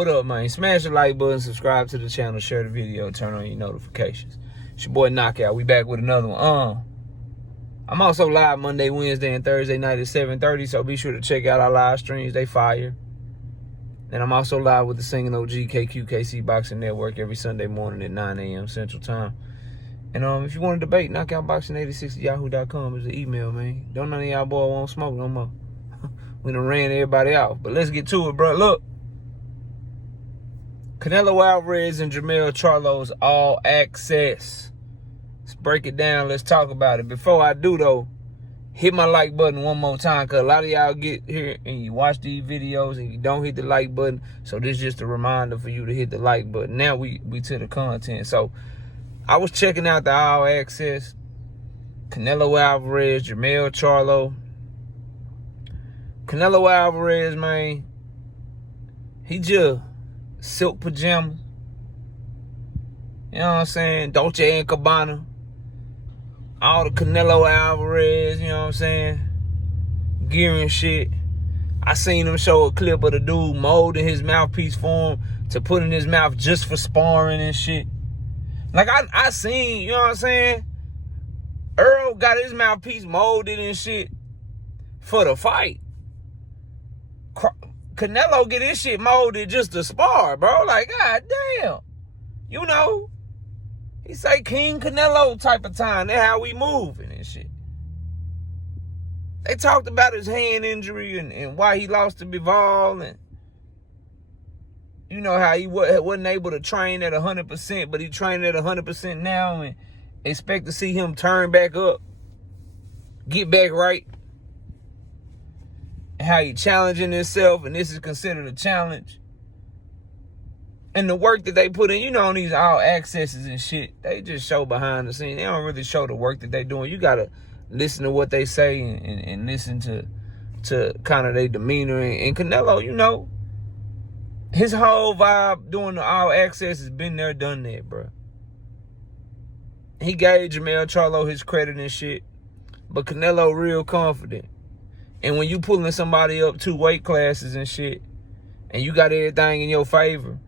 what up, man? Smash the like button, subscribe to the channel, share the video, turn on your notifications. It's your boy Knockout. We back with another one. I'm also live Monday, Wednesday, and Thursday night at 7:30, so be sure to check out our live streams. They fire. And I'm also live with the Singing OG KQKC Boxing Network every Sunday morning at 9 a.m. Central Time. And if you want to debate, knockoutboxing86@yahoo.com is the email, man. Don't none of y'all boy want smoke no more. We done ran everybody off. But let's get to it, bro. Look. Canelo Alvarez and Jamil Charlo's All Access. Let's break it down. Let's talk about it. Before I do, though, hit my like button one more time, because a lot of y'all get here and you watch these videos and you don't hit the like button. So this is just a reminder for you to hit the like button. Now we to the content. So I was checking out the All Access. Canelo Alvarez, Jermell Charlo. Canelo Alvarez, man, he just silk pajama. You know what I'm saying? Dolce & Gabbana. All the Canelo Alvarez, you know what I'm saying? Gear and shit. I seen him show a clip of the dude molding his mouthpiece for him to put in his mouth just for sparring and shit. Like, I seen, you know what I'm saying? Earl got his mouthpiece molded and shit for the fight. Canelo get his shit molded just to spar, bro. Like, god damn. You know, he say King Canelo type of time. That's how we moving and shit. They talked about his hand injury and why he lost to Bivol, and you know how he wasn't able to train at 100%, but he trained at 100% now, and expect to see him turn back up, get back right. How he challenging himself, and this is considered a challenge. And the work that they put in, you know, on these All Accesses and shit, they just show behind the scenes. They don't really show the work that they doing. You gotta listen to what they say and listen to kind of their demeanor. And Canelo, you know, his whole vibe doing the All Access has been there, done that, bro. He gave Jamil Charlo his credit and shit, but Canelo real confident. And when you pulling somebody up 2 weight classes and shit, and you got everything in your favor,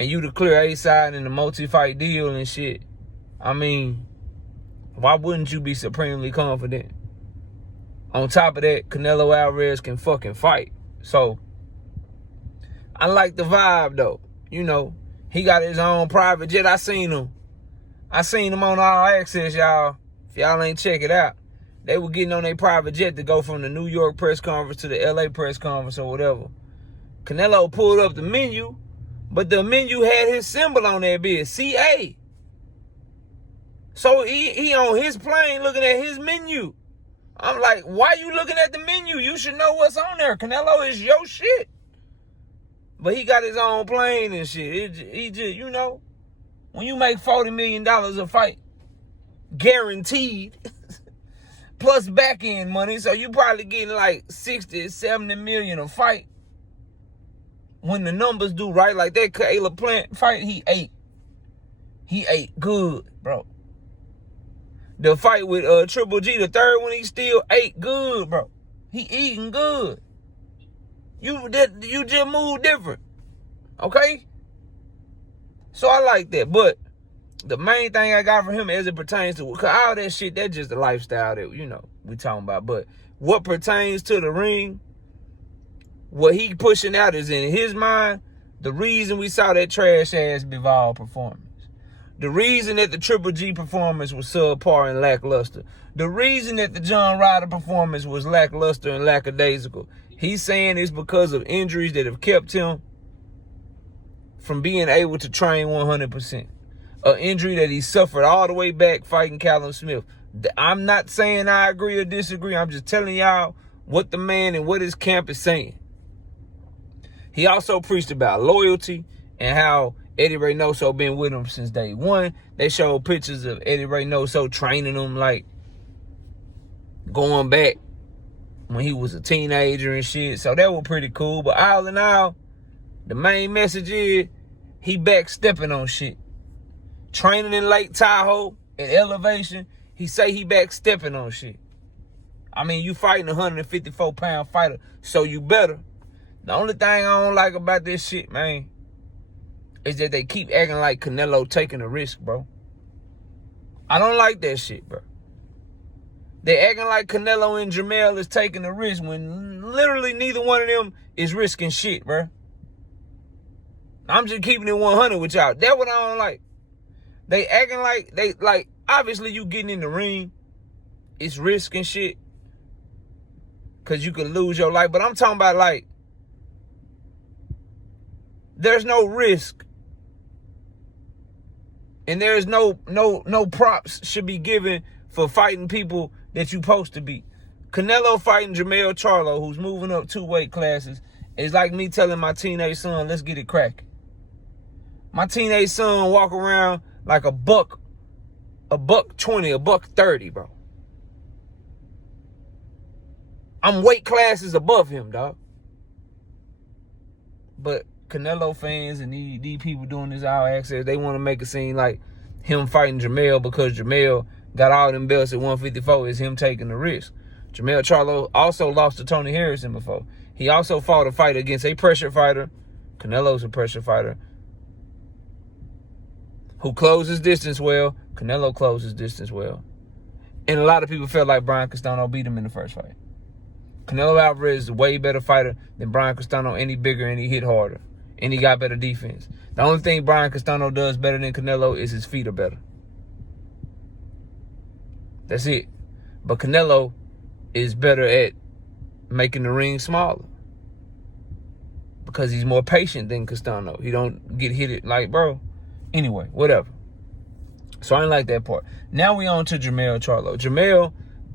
and you the clear A side in the multi-fight deal and shit, I mean, why wouldn't you be supremely confident? On top of that, Canelo Alvarez can fucking fight. So, I like the vibe, though. You know, he got his own private jet. I seen him on All Access, y'all. If y'all ain't check it out. They were getting on their private jet to go from the New York press conference to the LA press conference or whatever. Canelo pulled up the menu, but the menu had his symbol on that bitch, CA. So he on his plane looking at his menu. I'm like, why you looking at the menu? You should know what's on there. Canelo is your shit. But he got his own plane and shit. He just, you know, when you make $40 million a fight, guaranteed, plus back end money, so you probably getting like 60, 70 million a fight. When the numbers do right, like that Caleb Plant fight, he ate. He ate good, bro. The fight with Triple G, the third one, he still ate good, bro. He eating good. You just move different, okay? So I like that, but the main thing I got from him as it pertains to, cause all that shit, that's just the lifestyle that, you know, we talking about. But what pertains to the ring, what he pushing out is, in his mind, the reason we saw that trash-ass Bivol performance. The reason that the Triple G performance was subpar and lackluster. The reason that the John Ryder performance was lackluster and lackadaisical. He's saying it's because of injuries that have kept him from being able to train 100%. An injury that he suffered all the way back fighting Callum Smith. I'm not saying I agree or disagree. I'm just telling y'all what the man and what his camp is saying. He also preached about loyalty and how Eddie Reynoso been with him since day one. They showed pictures of Eddie Reynoso training him, like going back when he was a teenager and shit. So that was pretty cool. But all in all, the main message is he back stepping on shit. Training in Lake Tahoe at elevation, he say he back stepping on shit. I mean, you fighting a 154-pound fighter, so you better. The only thing I don't like about this shit, man, is that they keep acting like Canelo taking a risk, bro. I don't like that shit, bro. They acting like Canelo and Jermell is taking a risk when literally neither one of them is risking shit, bro. I'm just keeping it 100 with y'all. That's what I don't like. They acting like obviously you getting in the ring, it's risk and shit, because you could lose your life. But I'm talking about, like, there's no risk. And there's no props should be given for fighting people that you supposed to beat. Canelo fighting Jamil Charlo, who's moving up 2 weight classes, is like me telling my teenage son, let's get it cracking. My teenage son walk around like a buck 20, a buck 30, bro. I'm weight classes above him, dog. But Canelo fans and these people doing this all access, they want to make it seem like him fighting Jermell because Jermell got all them belts at 154 is him taking the risk. Jermell Charlo also lost to Tony Harrison before. He also fought a fight against a pressure fighter. Canelo's a pressure fighter who closes distance well. Canelo closes distance well. And a lot of people felt like Brian Castano beat him in the first fight. Canelo Alvarez is a way better fighter than Brian Castano, and he bigger and he hit harder. And he got better defense. The only thing Brian Castano does better than Canelo is his feet are better. That's it. But Canelo is better at making the ring smaller because he's more patient than Castano. He don't get hit it like, bro. Anyway, whatever. So I didn't like that part. Now we on to Jermell Charlo. Jermell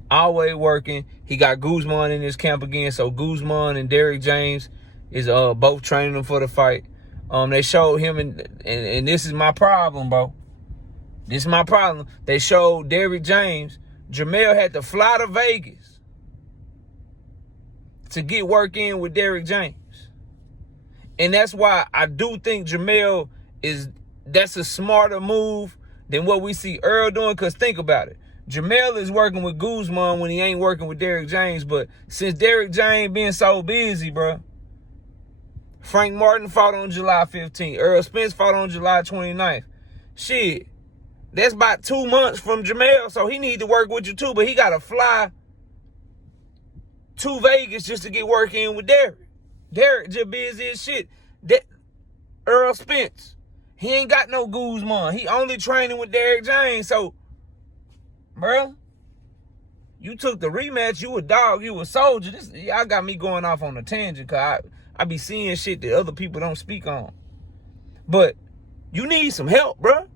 always working. He got Guzman in his camp again. So Guzman and Derrick James is both training him for the fight. They showed him, and this is my problem, bro. This is my problem. They showed Derrick James. Jermell had to fly to Vegas to get work in with Derrick James. And that's why I do think Jermell that's a smarter move than what we see Earl doing. Because think about it. Jermell is working with Guzman when he ain't working with Derrick James. But since Derrick James being so busy, bro, Frank Martin fought on July 15th. Earl Spence fought on July 29th. Shit, that's about 2 months from Jermell, so he need to work with you too. But he got to fly to Vegas just to get work in with Derrick. Derrick just busy as shit. Earl Spence, he ain't got no Guzman. He only training with Derrick James. So, bro, you took the rematch. You a dog. You a soldier. Y'all got me going off on a tangent because I be seeing shit that other people don't speak on. But you need some help, bro.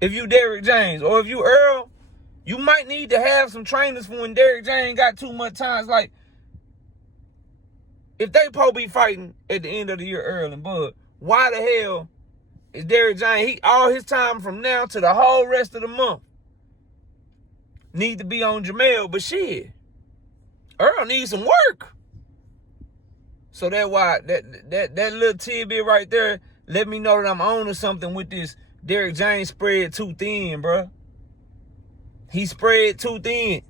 If you Derrick James or if you Earl, you might need to have some trainers for when Derrick James got too much time. It's like, if they supposed to be fighting at the end of the year, Earl and Bud, why the hell is Derrick James, all his time from now to the whole rest of the month need to be on Jermell? But shit, Earl needs some work. So that's why that little tidbit right there let me know that I'm on to something with this. Derrick James spread too thin, bro. He spread too thin.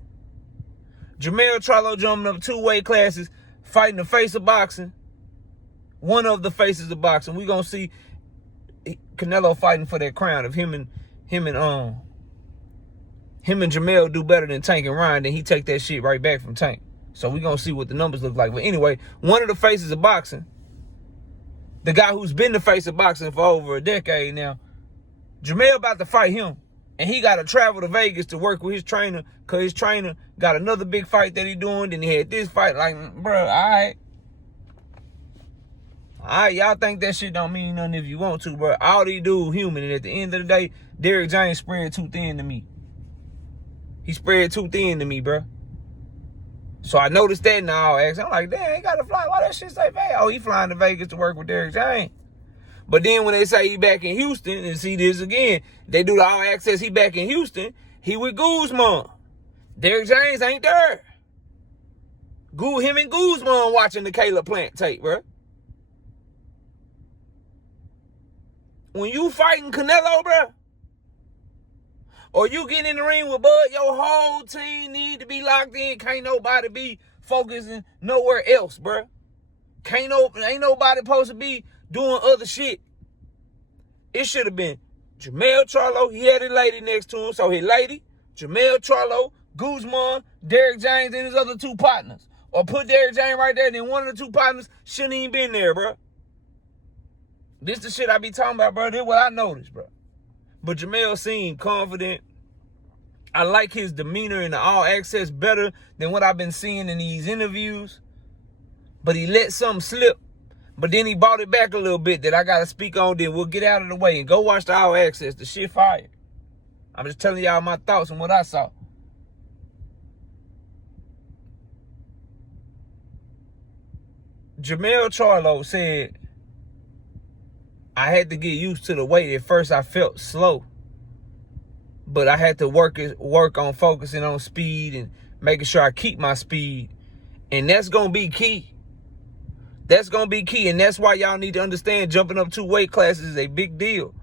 Jermell Charlo jumping up 2 weight classes, fighting the face of boxing. One of the faces of boxing. We gonna see Canelo fighting for that crown. If him and Jermell do better than Tank and Ryan, then he take that shit right back from Tank. So we gonna see what the numbers look like. But anyway, one of the faces of boxing, the guy who's been the face of boxing for over a decade now, Jermell about to fight him. And he got to travel to Vegas to work with his trainer because his trainer got another big fight that he doing. Then he had this fight. Like, bro, all right. All right, y'all think that shit don't mean nothing if you want to, bro. All these dudes human. And at the end of the day, Derrick James spread too thin to me. He spread too thin to me, bro. So I noticed that now. I'm like, damn, he got to fly. Why that shit say Vegas? Oh, he flying to Vegas to work with Derrick James. But then when they say he back in Houston, and see this again, they do the all access, he back in Houston, he with Guzman. Derrick James ain't there. Him and Guzman watching the Caleb Plant tape, bro. When you fighting Canelo, bro, or you get in the ring with Bud, your whole team need to be locked in. Can't nobody be focusing nowhere else, bro. Ain't nobody supposed to be doing other shit. It should have been Jamil Charlo. He had a lady next to him. So his lady, Jamil Charlo, Guzman, Derrick James, and his other two partners. Or put Derrick James right there, then one of the two partners shouldn't even been there, bro. This the shit I be talking about, bro. This is what I noticed, bro. But Jermell seemed confident. I like his demeanor in the All Access better than what I've been seeing in these interviews. But he let something slip. But then he brought it back a little bit that I got to speak on. Then we'll get out of the way and go watch the All Access. The shit fire. I'm just telling y'all my thoughts on what I saw. Jamil Charlo said, I had to get used to the weight. At first I felt slow. But I had to work on focusing on speed and making sure I keep my speed. And that's going to be key. That's going to be key. And that's why y'all need to understand jumping up 2 weight classes is a big deal.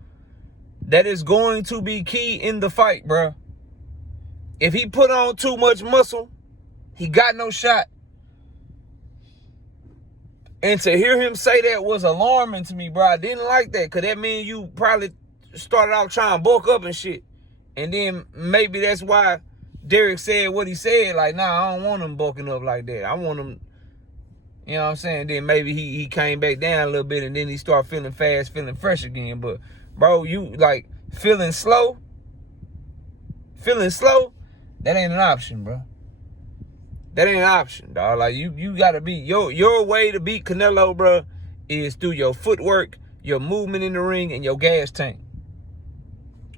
That is going to be key in the fight, bro. If he put on too much muscle, he got no shot. And to hear him say that was alarming to me, bro. I didn't like that, because that means you probably started out trying to bulk up and shit. And then maybe that's why Derrick said what he said. Like, nah, I don't want him bulking up like that. I want him, you know what I'm saying? Then maybe he came back down a little bit, and then he started feeling fast, feeling fresh again. But, bro, you, like, feeling slow, that ain't an option, bro. That ain't an option, dog. Like, you gotta be, your way to beat Canelo, bro, is through your footwork, your movement in the ring, and your gas tank.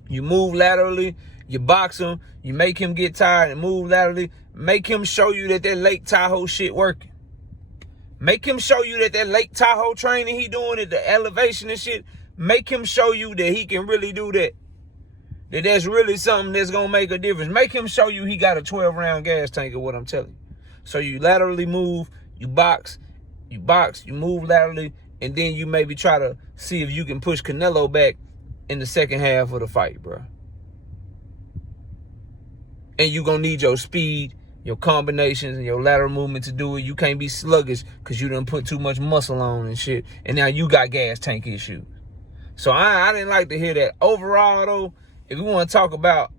You move laterally, you box him, you make him get tired and move laterally. Make him show you that Lake Tahoe shit working. Make him show you that Lake Tahoe training he doing at the elevation and shit. Make him show you that he can really do that. That that's really something that's gonna make a difference. Make him show you he got a 12-round gas tank, is what I'm telling you. So you laterally move, you box, you move laterally, and then you maybe try to see if you can push Canelo back in the second half of the fight, bro. And you gonna need your speed, your combinations, and your lateral movement to do it. You can't be sluggish because you done put too much muscle on and shit. And now you got gas tank issues. So I didn't like to hear that. Overall, though, if we want to talk about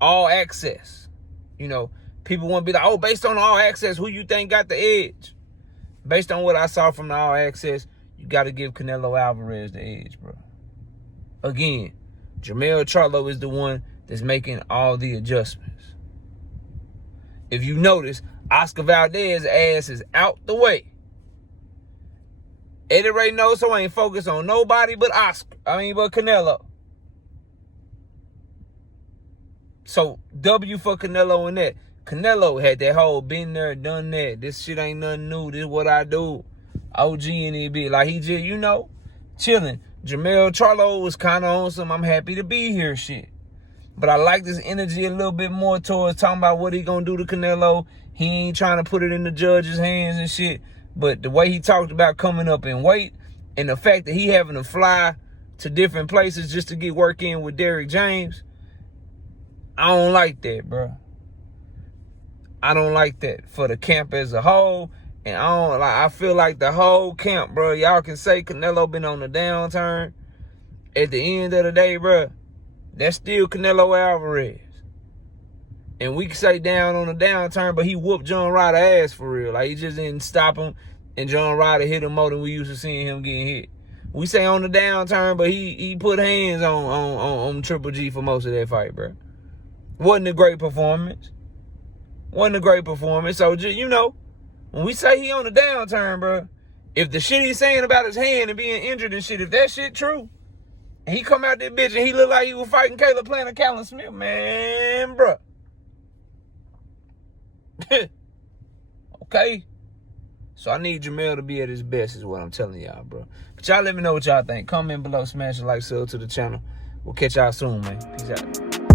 All Access, you know, people want to be like, oh, based on All Access, who you think got the edge? Based on what I saw from the All Access, you got to give Canelo Alvarez the edge, bro. Again, Jermell Charlo is the one that's making all the adjustments. If you notice, Oscar Valdez's ass is out the way. Eddie Reynoso ain't focused on nobody but Canelo. So, W for Canelo in that. Canelo had that whole been there, done that. This shit ain't nothing new. This is what I do. OG and it be like he just, you know, chilling. Jamil Charlo was kind of on some I'm happy to be here shit. But I like this energy a little bit more towards talking about what he gonna do to Canelo. He ain't trying to put it in the judge's hands and shit. But the way he talked about coming up in weight and the fact that he having to fly to different places just to get work in with Derrick James, I don't like that, bro. I don't like that for the camp as a whole. And I feel like the whole camp, bro, y'all can say Canelo been on the downturn. At the end of the day, bro, that's still Canelo Alvarez. And we can say down on the downturn, but he whooped John Ryder ass for real. Like, he just didn't stop him, and John Ryder hit him more than we used to seeing him getting hit. We say on the downturn, but he put hands on Triple G for most of that fight, bro. Wasn't a great performance. So, you know, when we say he on the downturn, bro, if the shit he's saying about his hand and being injured and shit, if that shit true, and he come out that bitch and he look like he was fighting Caleb Plant and Callum Smith, man, bro. Okay? So I need Jermell to be at his best is what I'm telling y'all, bro. But y'all let me know what y'all think. Comment below, smash the like, sub to the channel. We'll catch y'all soon, man. Peace out.